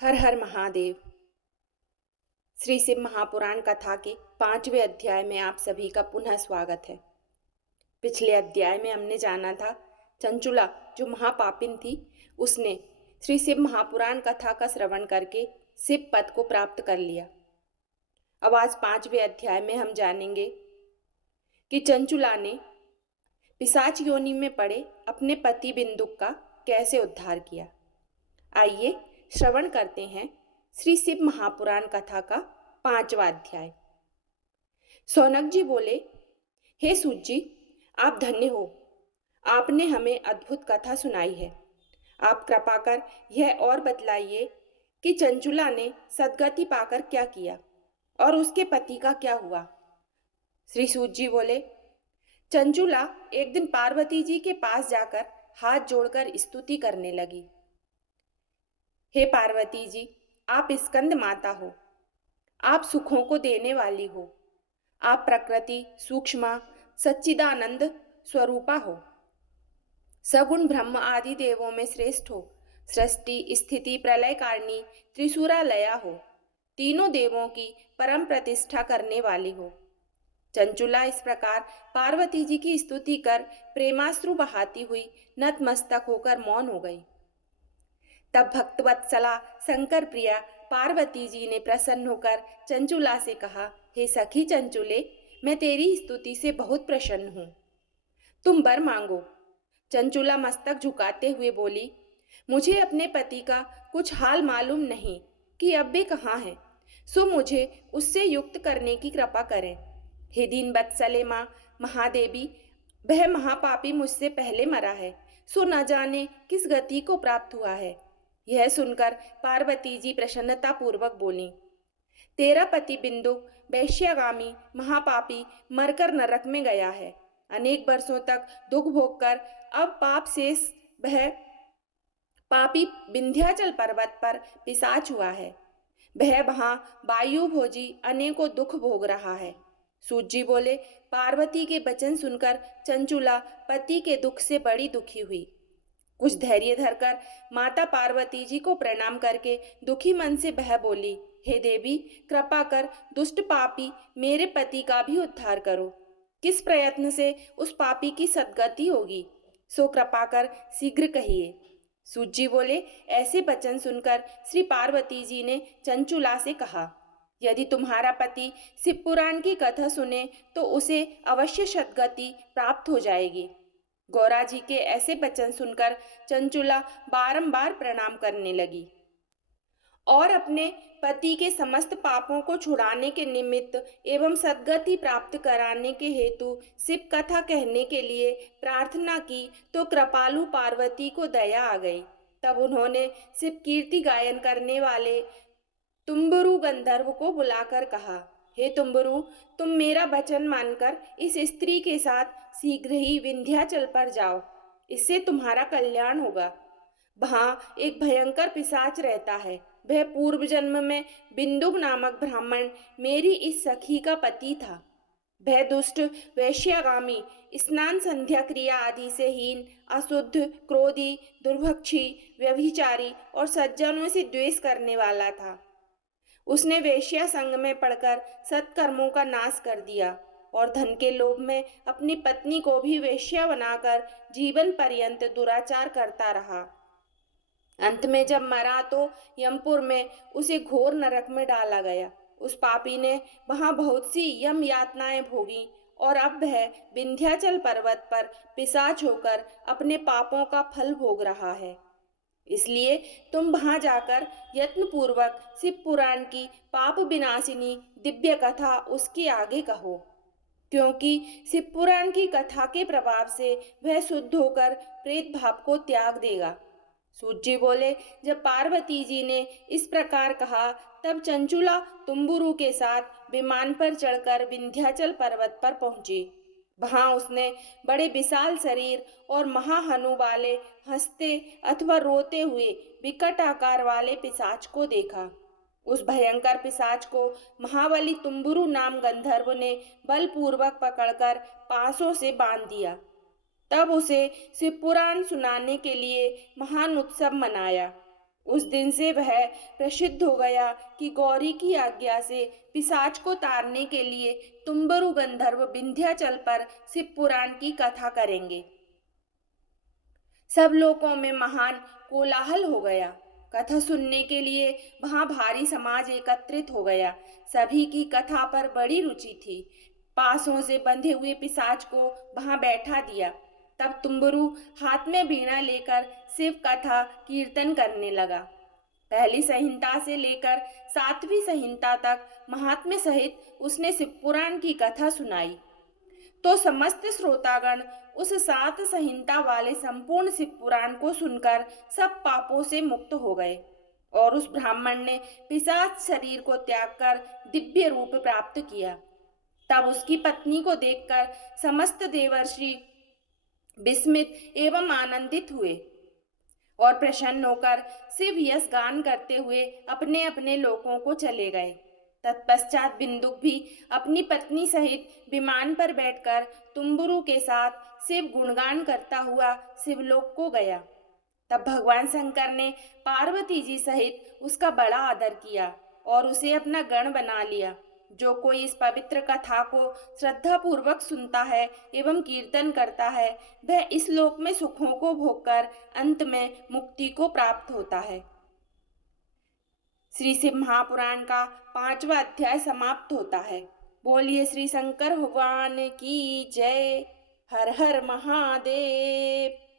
हर हर महादेव। श्री शिव महापुराण कथा के 5वें अध्याय में आप सभी का पुनः स्वागत है। पिछले अध्याय में हमने जाना था चंचुला जो महापापिन थी, उसने श्री शिव महापुराण कथा का श्रवण करके शिव पद को प्राप्त कर लिया। अब आज 5वें अध्याय में हम जानेंगे कि चंचुला ने पिशाच योनि में पड़े अपने पति बिंदुक का कैसे उद्धार किया। आइए श्रवण करते हैं श्री शिव महापुराण कथा का 5वां अध्याय। सौनक जी बोले, हे सूत जी, आप धन्य हो, आपने हमें अद्भुत कथा सुनाई है। आप कृपा कर यह और बतलाइए कि चंचुला ने सद्गति पाकर क्या किया और उसके पति का क्या हुआ। श्री सूत जी बोले, चंचुला एक दिन पार्वती जी के पास जाकर हाथ जोड़कर स्तुति करने लगी। हे पार्वती जी, आप स्कंद माता हो, आप सुखों को देने वाली हो, आप प्रकृति सूक्ष्म सच्चिदानंद स्वरूपा हो, सगुण ब्रह्म आदि देवों में श्रेष्ठ हो, सृष्टि स्थिति प्रलय कारिणी त्रिशूरालया हो, तीनों देवों की परम प्रतिष्ठा करने वाली हो। चंचुला इस प्रकार पार्वती जी की स्तुति कर प्रेमाश्रु बहाती हुई नतमस्तक होकर मौन हो गई। तब भक्तवत्सला शंकर प्रिया पार्वती जी ने प्रसन्न होकर चंचुला से कहा, हे सखी चंचुले, मैं तेरी स्तुति से बहुत प्रसन्न हूँ, तुम वर मांगो। चंचुला मस्तक झुकाते हुए बोली, मुझे अपने पति का कुछ हाल मालूम नहीं कि अब वे कहाँ हैं, सो मुझे उससे युक्त करने की कृपा करें। हे दीन बत्सले माँ महादेवी, वह महापापी मुझसे पहले मरा है, सो न जाने किस गति को प्राप्त हुआ है। यह सुनकर पार्वती जी प्रसन्नता पूर्वक बोली, तेरा पति बिंदु वैश्यगामी महापापी मरकर नरक में गया है। अनेक वर्षों तक दुख भोग कर अब पाप शेष वह पापी विंध्याचल पर्वत पर पिशाच हुआ है। वह वहां वायु भोजी अनेकों दुख भोग रहा है। सूत जी बोले, पार्वती के वचन सुनकर चंचुला पति के दुख से बड़ी दुखी हुई। कुछ धैर्य धरकर माता पार्वती जी को प्रणाम करके दुखी मन से वह बोली, हे देवी, कृपा कर दुष्ट पापी मेरे पति का भी उद्धार करो। किस प्रयत्न से उस पापी की सद्गति होगी, सो कृपा कर शीघ्र कहिए। सूत जी बोले, ऐसे वचन सुनकर श्री पार्वती जी ने चंचुला से कहा, यदि तुम्हारा पति शिव पुराण की कथा सुने तो उसे अवश्य सद्गति प्राप्त हो जाएगी। गौरा जी के ऐसे वचन सुनकर चंचुला बारंबार प्रणाम करने लगी और अपने पति के समस्त पापों को छुड़ाने के निमित्त एवं सद्गति प्राप्त कराने के हेतु शिव कथा कहने के लिए प्रार्थना की तो कृपालु पार्वती को दया आ गई। तब उन्होंने शिव कीर्ति गायन करने वाले तुम्बुरु गंधर्व को बुलाकर कहा, हे तुम्बुरु, तुम मेरा वचन मानकर इस स्त्री के साथ शीघ्र ही विंध्याचल पर जाओ, इससे तुम्हारा कल्याण होगा। वहां एक भयंकर पिशाच रहता है, वह पूर्व जन्म में बिंदुक नामक ब्राह्मण मेरी इस सखी का पति था। वह दुष्ट वैश्यगामी स्नान संध्या क्रिया आदि से हीन अशुद्ध क्रोधी दुर्भक्षी व्यभिचारी और सज्जनों से द्वेष करने वाला था। उसने वेश्या संग में पड़कर सत्कर्मों का नाश कर दिया और धन के लोभ में अपनी पत्नी को भी वेश्या बनाकर जीवन पर्यंत दुराचार करता रहा। अंत में जब मरा तो यमपुर में उसे घोर नरक में डाला गया। उस पापी ने वहां बहुत सी यम यातनाएं भोगी और अब वह विंध्याचल पर्वत पर पिशाच होकर अपने पापों का फल भोग रहा है। इसलिए तुम वहां जाकर यत्नपूर्वक शिव पुराण की पाप विनाशिनी दिव्य कथा उसके आगे कहो, क्योंकि शिव पुराण की कथा के प्रभाव से वह शुद्ध होकर प्रेत भाव को त्याग देगा। सूत जी बोले, जब पार्वती जी ने इस प्रकार कहा तब चंचुला तुम्बुरु के साथ विमान पर चढ़कर विंध्याचल पर्वत पर पहुंची। वहां उसने बड़े विशाल शरीर और महाहनु वाले हंसते अथवा रोते हुए विकट आकार वाले पिशाच को देखा। उस भयंकर पिशाच को महाबली तुम्बुरु नाम गंधर्व ने बलपूर्वक पकड़कर पांसों से बांध दिया। तब उसे शिव पुराण सुनाने के लिए महान उत्सव मनाया। उस दिन से वह प्रसिद्ध हो गया कि गौरी की आज्ञा से पिशाच को तारने के लिए तुम्बरु गंधर्व विंध्याचल पर शिव पुराण की कथा करेंगे। सब लोगों में महान कोलाहल हो गया। कथा सुनने के लिए वहां भारी समाज एकत्रित हो गया। सभी की कथा पर बड़ी रुचि थी। पासों से बंधे हुए पिशाच को वहां बैठा दिया। तब तुम्बरू हाथ में वीणा लेकर शिव कथा कीर्तन करने लगा। पहली संहिता से लेकर 7वीं संहिता तक महात्म्य सहित उसने शिव पुराण की कथा सुनाई। तो समस्त श्रोतागण उस 7 संहिता वाले संपूर्ण शिव पुराण को सुनकर सब पापों से मुक्त हो गए और उस ब्राह्मण ने पिशाच शरीर को त्याग कर दिव्य रूप प्राप्त किया। तब उसकी पत्नी को देखकर समस्त देवर्षि विस्मित एवं आनंदित हुए और प्रसन्न होकर शिव यश गान करते हुए अपने अपने लोकों को चले गए। तत्पश्चात बिंदुक भी अपनी पत्नी सहित विमान पर बैठकर तुम्बुरु के साथ शिव गुणगान करता हुआ शिवलोक को गया। तब भगवान शंकर ने पार्वती जी सहित उसका बड़ा आदर किया और उसे अपना गण बना लिया। जो कोई इस पवित्र कथा को श्रद्धापूर्वक सुनता है एवं कीर्तन करता है, वह इस लोक में सुखों को भोगकर अंत में मुक्ति को प्राप्त होता है। श्री शिव महापुराण का 5वां अध्याय समाप्त होता है। बोलिए श्री शंकर भगवान की जय। हर हर महादेव।